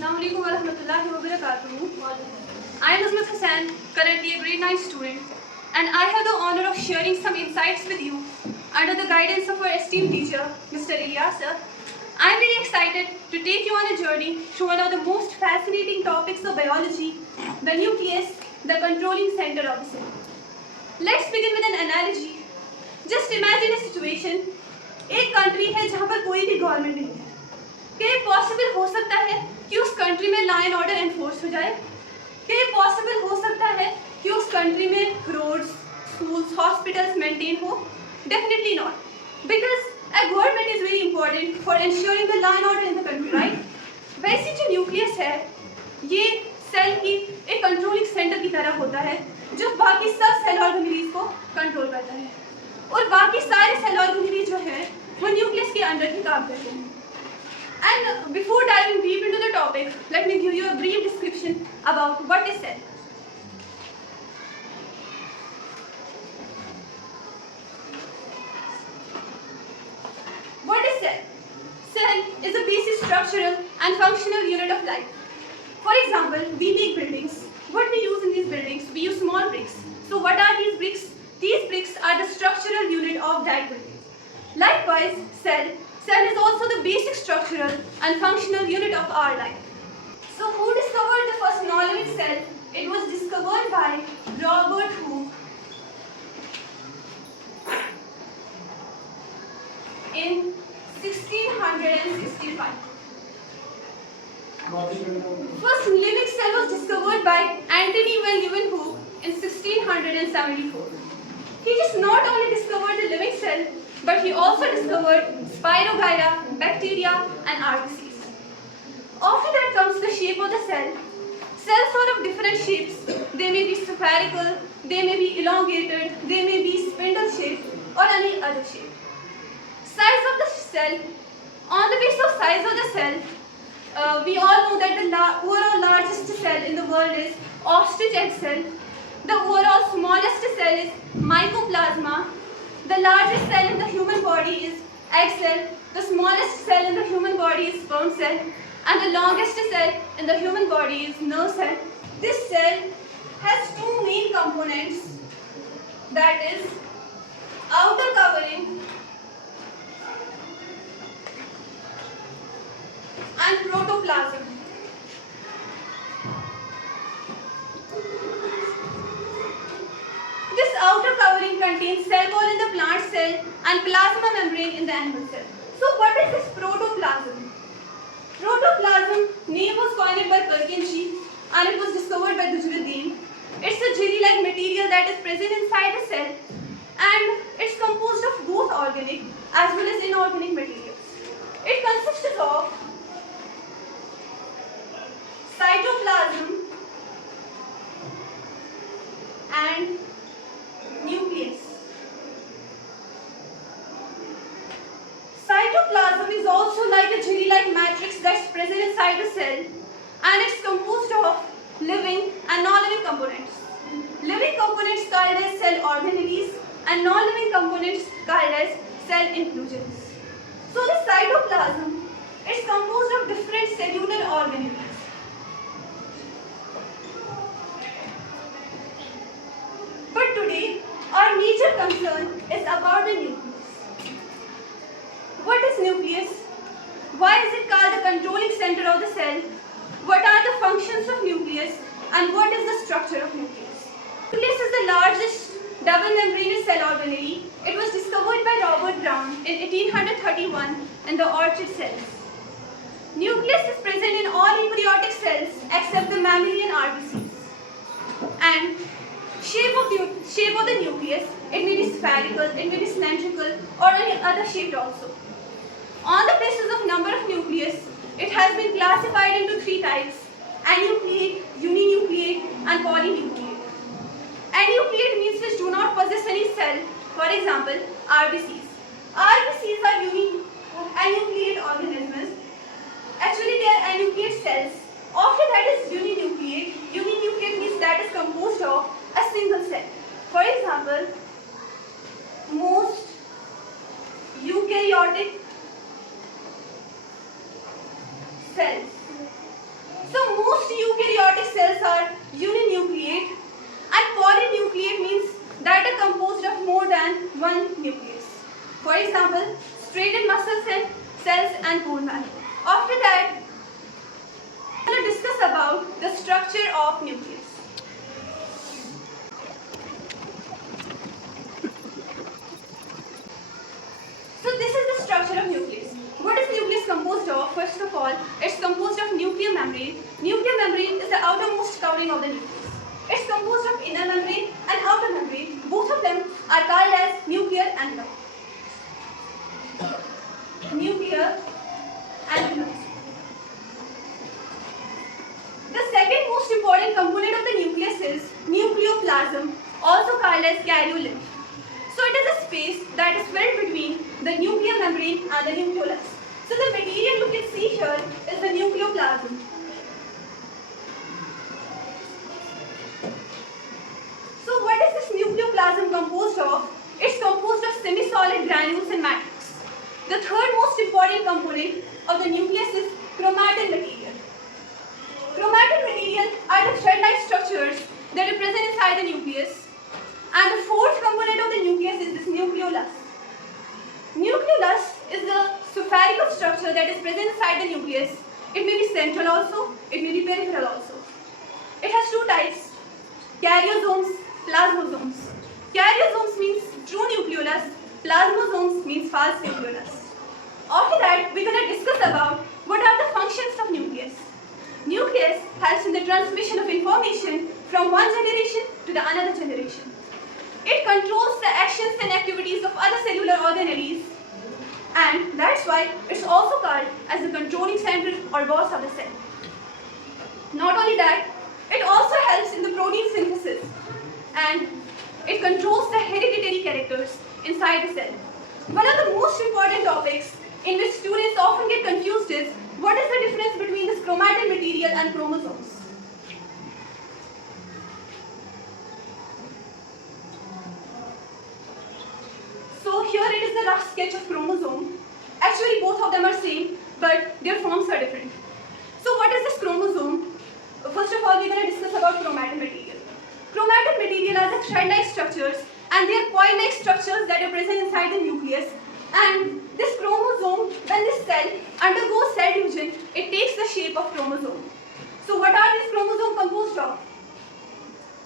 Assalamu alaikum wa rahmatullahi wa barakatuh. I am Azmat Hassan, currently a grade 9 student, and I have the honor of sharing some insights with you under the guidance of our esteemed teacher, Mr. Ilyas. I am very excited to take you on a journey through one of the most fascinating topics of biology, the nucleus, the controlling center of the cell. Let's begin with an analogy. Just imagine a situation. एक country है जहाँ पर कोई भी government नहीं है. क्या ये पॉसिबल हो सकता है कि उस कंट्री में लॉ एंड ऑर्डर एनफोर्स हो जाए? क्या ये पॉसिबल हो सकता है कि उस कंट्री में रोड्स, स्कूल्स, हॉस्पिटल्स मेंटेन हो? Definitely not, because a government is very important for ensuring the law and order in the country, right? वैसे जो न्यूक्लियस है ये सेल की एक कंट्रोलिंग सेंटर की तरह होता है जो बाकी सब सेल ऑर्गेनेलीज को कंट्रोल करता है, और बाकी सारे सेल ऑर्गेनेलीज जो है वो न्यूक्लियस के अंडर ही काम करते हैं. And before diving deep into the topic, let me give you a brief description about what is cell. What is cell? Cell is a basic structural and functional unit of life. For example, we make buildings. What we use in these buildings? We use small bricks. So what are these bricks? These bricks are the structural unit of that building. Likewise, cell is also the basic structural and functional unit of our life. So who discovered the first non-living cell? It was discovered by Robert Hooke in 1665. First living cell was discovered by Antony van Leeuwenhoek in 1674. He just not only discovered the living cell, but he also discovered Spirogyra, bacteria, and RBCs. After that comes the shape of the cell. Cells are of different shapes. They may be spherical, they may be elongated, they may be spindle shaped, or any other shape. Size of the cell. On the basis of size of the cell, we all know that the overall largest cell in the world is ostrich egg cell. The overall smallest cell is mycoplasma. The largest cell in the human body is egg cell. The smallest cell in the human body is sperm cell. And the longest cell in the human body is nerve cell. This cell has two main components, that is outer covering and protoplasm. This outer covering contains cell wall in the plant cell and plasma membrane in the animal cell. So what is this protoplasm? Protoplasm name was coined by Purkinje and it was discovered by Dujruddin. It's a jelly-like material that is present inside the cell and it's composed of both organic as well as inorganic materials. It consists of cytoplasm and nucleus. Cytoplasm is also like a jelly-like matrix that's present inside the cell and it's composed of living and non-living components. Living components called as cell organelles and non-living components called as cell inclusions. So the cytoplasm is composed of different cellular organelles. But today, our major concern is about the nucleus. What is nucleus? Why is it called the controlling center of the cell? What are the functions of nucleus? And what is the structure of nucleus? Nucleus is the largest double membranous cell organelle. It was discovered by Robert Brown in 1831 in the orchid cells. Nucleus is present in all eukaryotic cells except the mammalian RBCs. And shape of the nucleus, it may be spherical, it may be cylindrical, or any other shaped also. On the basis of number of nucleus, it has been classified into three types: anucleate, uninucleate, and polynucleate. Anucleate means which do not possess any cell. For example, RBCs. RBCs are anucleate organisms. Actually, they are anucleate cells. After that is uninucleate. Uninucleate means that is composed of a single cell. For example, most eukaryotic cells eukaryotic cells are uninucleate, and polynucleate means that are composed of more than one nucleus. For example, striated muscle cells and bone marrow. After that, we will discuss about the structure of nucleus. So this is the structure of nucleus. What is nucleus composed of? First of all, it's composed of nuclear membrane. Nuclear membrane is the outermost covering of the nucleus. It's composed of inner membrane and outer membrane. Both of them are called as nuclear envelope. Nuclear envelope. The second most important component of the nucleus is nucleoplasm, also called as karyolymph. So it is a space that is filled between the nuclear membrane and the nucleolus. So the material you can see here is the nucleoplasm. So what is this nucleoplasm composed of? It's composed of semi-solid granules and matrix. The third most important component of the nucleus is chromatin material. Chromatin material are the thread-like structures that are present inside the nucleus. And the fourth component of the nucleus is this nucleolus. Nucleolus is the spherical structure that is present inside the nucleus. It may be central also, it may be peripheral also. It has two types, karyosomes, plasmosomes. Karyosomes means true nucleolus, plasmosomes means false nucleolus. After that, we are going to discuss about what are the functions of nucleus. Nucleus helps in the transmission of information from one generation to the another generation. It controls the actions and activities of other cellular organelles, and that's why it's also called as the controlling center or boss of the cell. Not only that, it also helps in the protein synthesis, and it controls the hereditary characters inside the cell. One of the most important topics in which students often get confused is what is the difference between this chromatin material and chromosomes. So here it is a rough sketch of chromosome. Actually both of them are same, but their forms are different. So what is this chromosome? First of all, we are going to discuss about chromatin material. Chromatin material are the thread-like structures, and they are coil-like structures that are present inside the nucleus. And this chromosome, when this cell undergoes cell division, it takes the shape of chromosome. So what are these chromosomes composed of?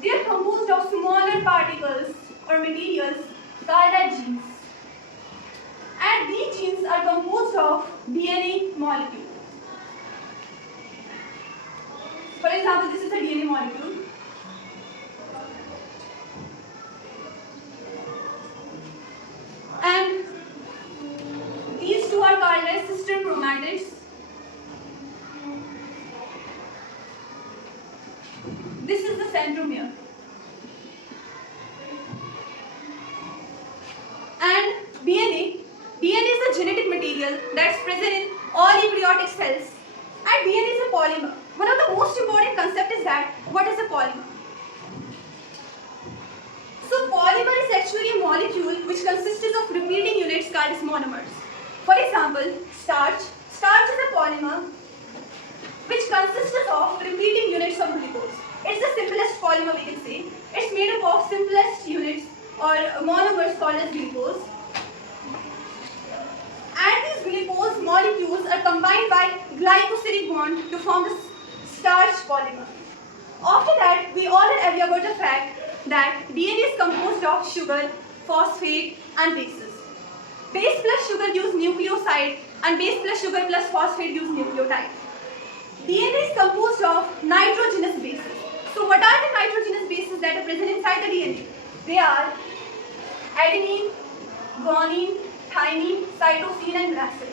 They are composed of smaller particles or materials called as genes. And these genes are composed of DNA molecule. For example, this is a DNA molecule. And these two are called as sister chromatids. This is the centromere. And DNA is a genetic material that's present in all eukaryotic cells. And DNA is a polymer. One of the most important concepts is that what is a polymer? So polymer is actually a molecule which consists of repeating units called as monomers. For example, starch. Starch is a polymer which consists of repeating units of glucose. It's the simplest polymer we can say. It's made up of simplest units or monomers called as glucose. And these glucose molecules are combined by glycosidic bond to form the starch polymer. After that, we all are aware about the fact that DNA is composed of sugar, phosphate and bases. Base plus sugar gives nucleoside and base plus sugar plus phosphate gives nucleotide. DNA is composed of nitrogenous bases. So what are the nitrogenous bases that are present inside the DNA? They are adenine, guanine, thymine, cytosine and uracil.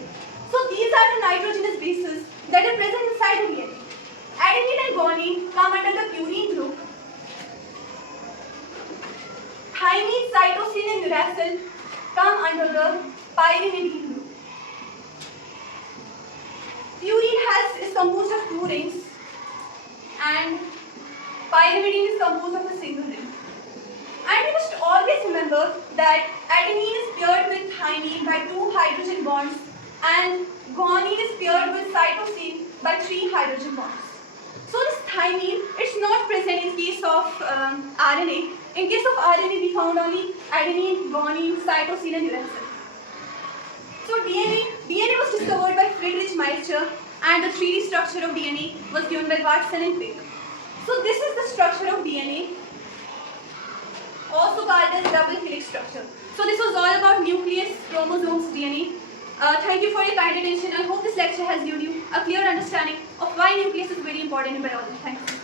So these are the nitrogenous bases that are present inside the DNA. Adenine and guanine come under the purine group. Thymine, cytosine and uracil come under the pyrimidine group. Purine is composed of two rings and pyrimidine is composed of a single ring. And you must always remember that adenine is paired with thymine by 2 hydrogen bonds and guanine is paired with cytosine by 3 hydrogen bonds. So this I mean, it's not present in case of RNA. In case of RNA, we found only adenine, guanine, cytosine, and uracil. So DNA was discovered by Friedrich Miescher, and the 3D structure of DNA was given by Watson and Crick. So this is the structure of DNA, also called as double helix structure. So this was all about nucleus, chromosomes, DNA. Thank you for your kind attention. I hope this lecture has given you a clear understanding of why nucleus is very important in biology. Thank you.